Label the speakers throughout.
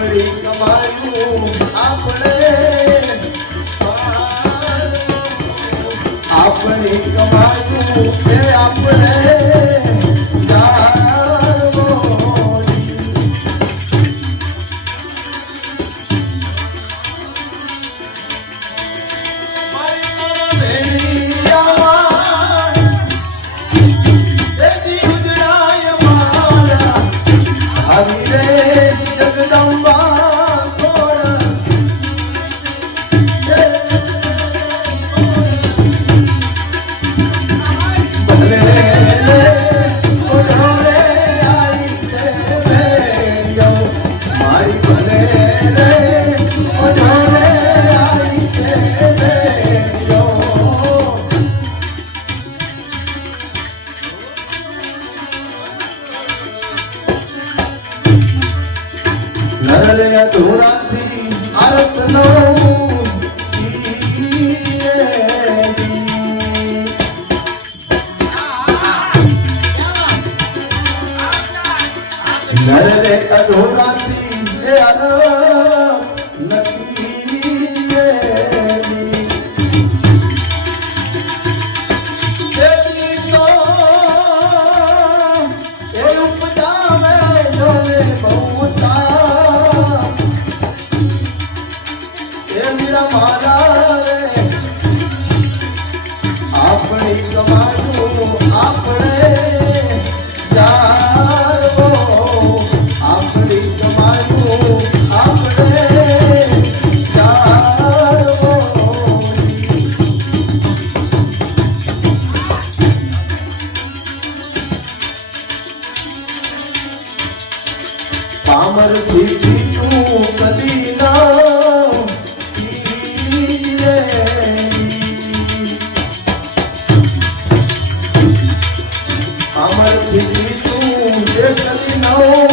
Speaker 1: આપણે કમાયું આપણે આપણે કમાયું આપણે મરજી તું જે કરી નવ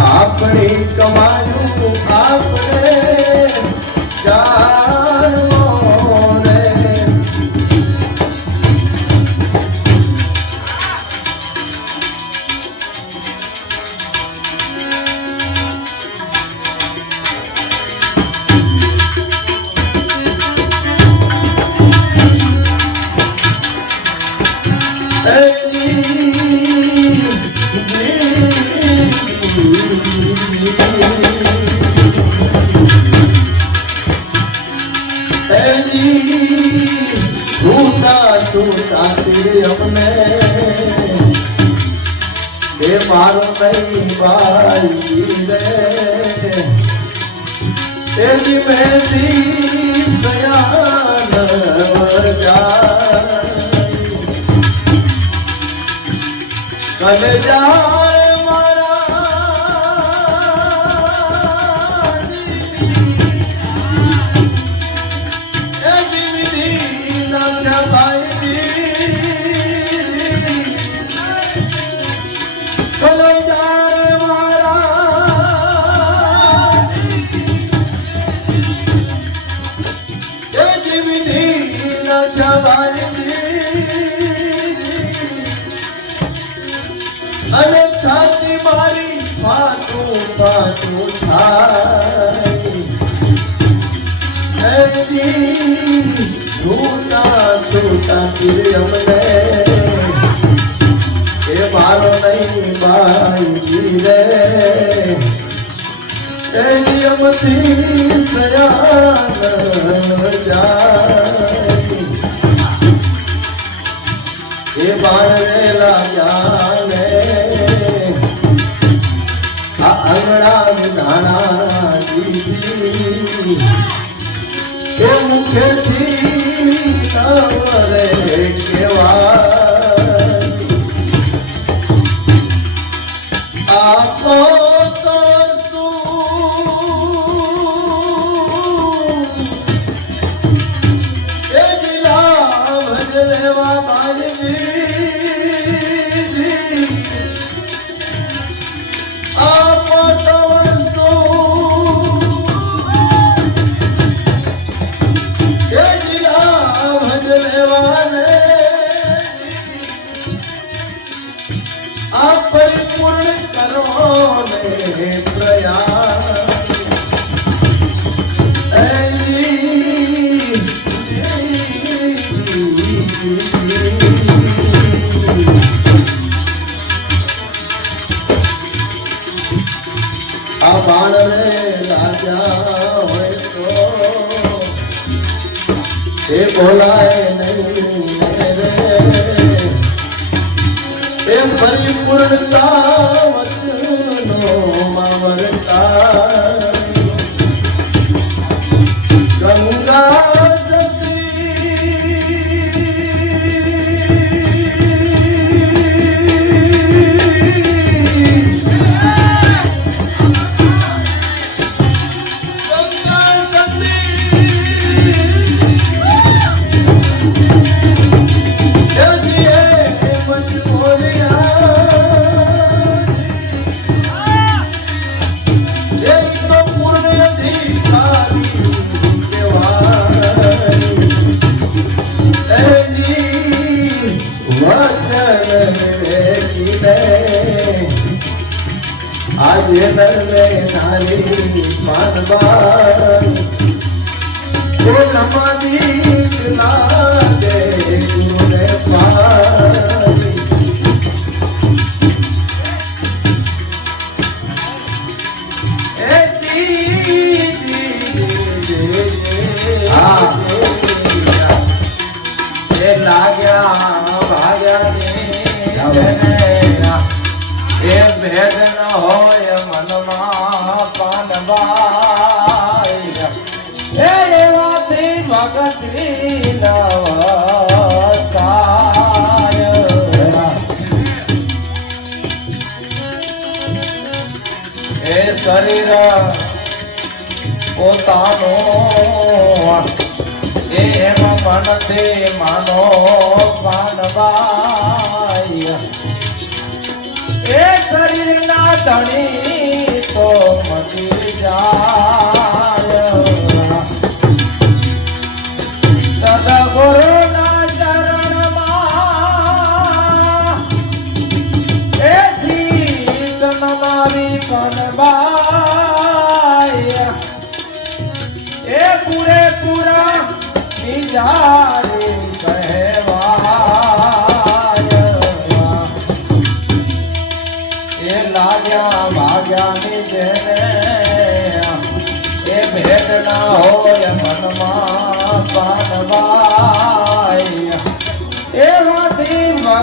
Speaker 1: આપણી કમાયું આપણે જાણવો અમને. એ મારો નહીં બાઈ રે એની મહેંદી સયાન જાય. કલ જાય ભાઈ અને છાતી મારી પાછું પાછું થાય. છૂટા છૂટા તીર એ મારો જાય. એ બાળેલા જાને આ અંગણા નાના દીધી એ મુખેથી નવરે કેવા બાળને રાજા હોય તો એ બોલાય નહીં રે એ પરિપૂર્ણતા વીર પોતાનો એમ મનથી માનો માનવાય એ શરીરના ધણી તો મરી જાય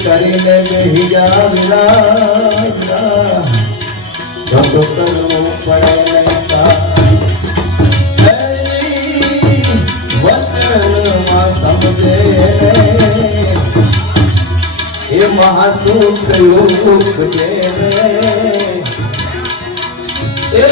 Speaker 1: કરીને હિજા વિલા ધંધો કરવો પડે વચનમાં સમજે એ મહાસુખ યોગ જે એ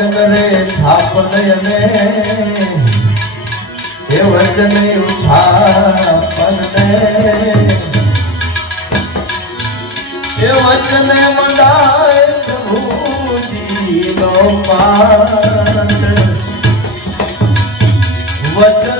Speaker 1: ચંદ્રે થાપ નયને હે વચને ઉથાપને હે વચને મંડાય પ્રભુજી નો પાઠ. વચન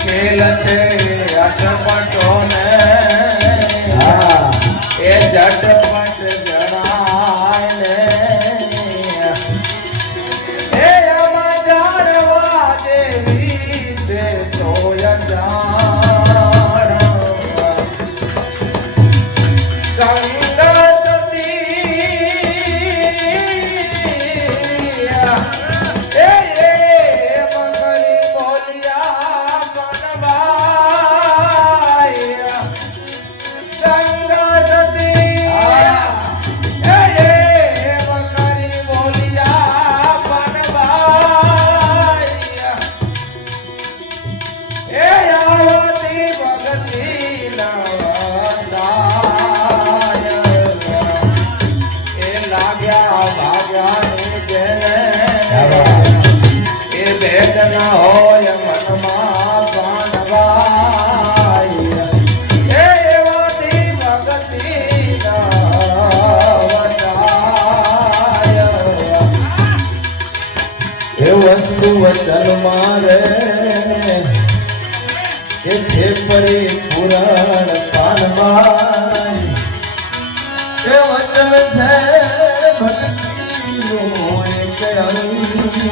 Speaker 2: ખેલ છે
Speaker 1: અચપટો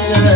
Speaker 1: yeah.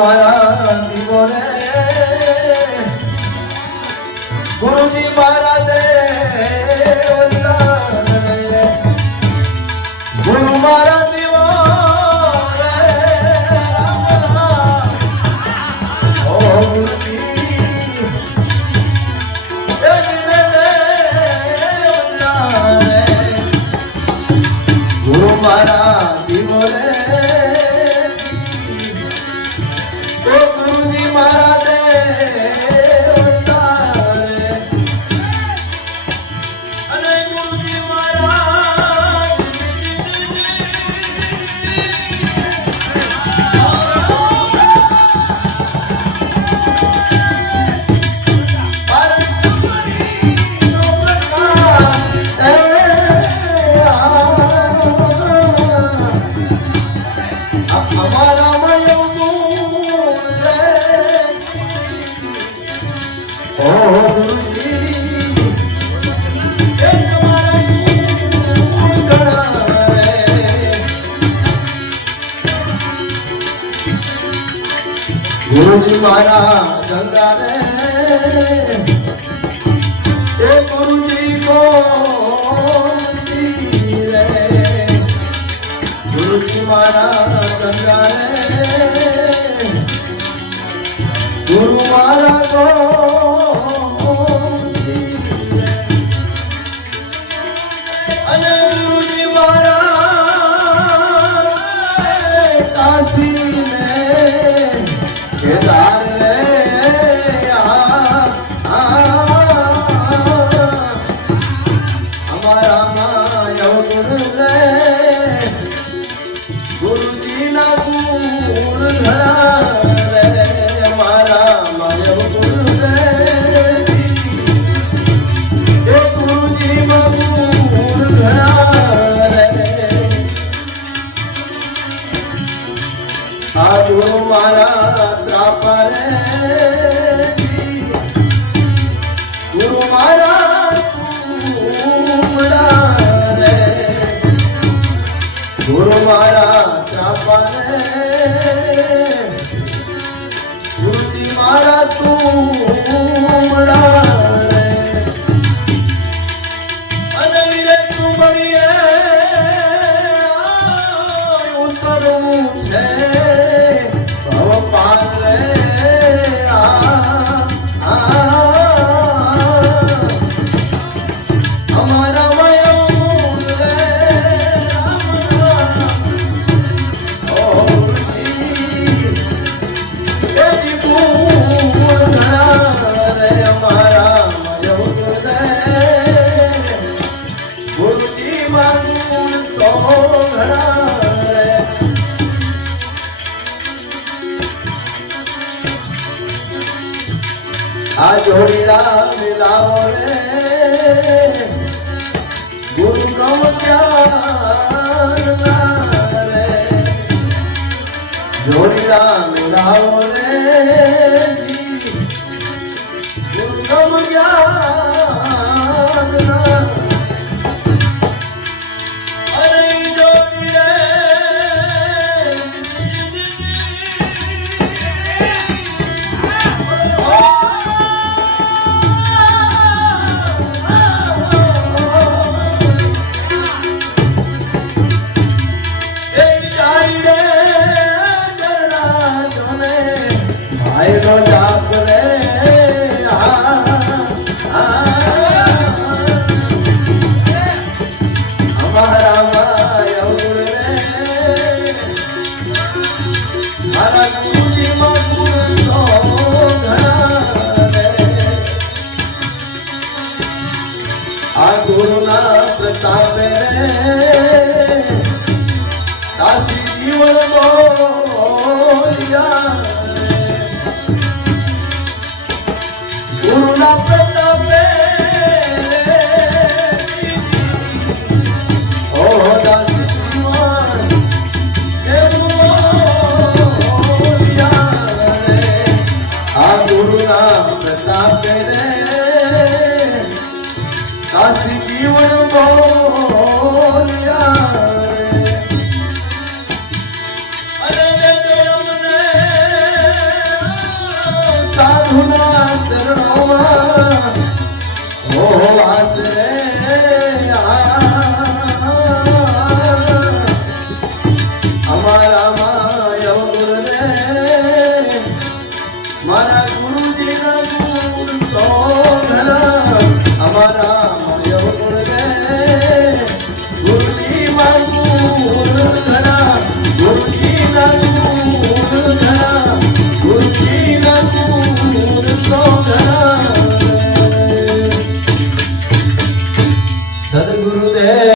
Speaker 1: vai મારા ગંગા રે ગુરુજી કો ગુરુજી મારા ગંગા ગુરુ મારા ગો રામ રામ રે ગુરુ ગમ જ્ઞાન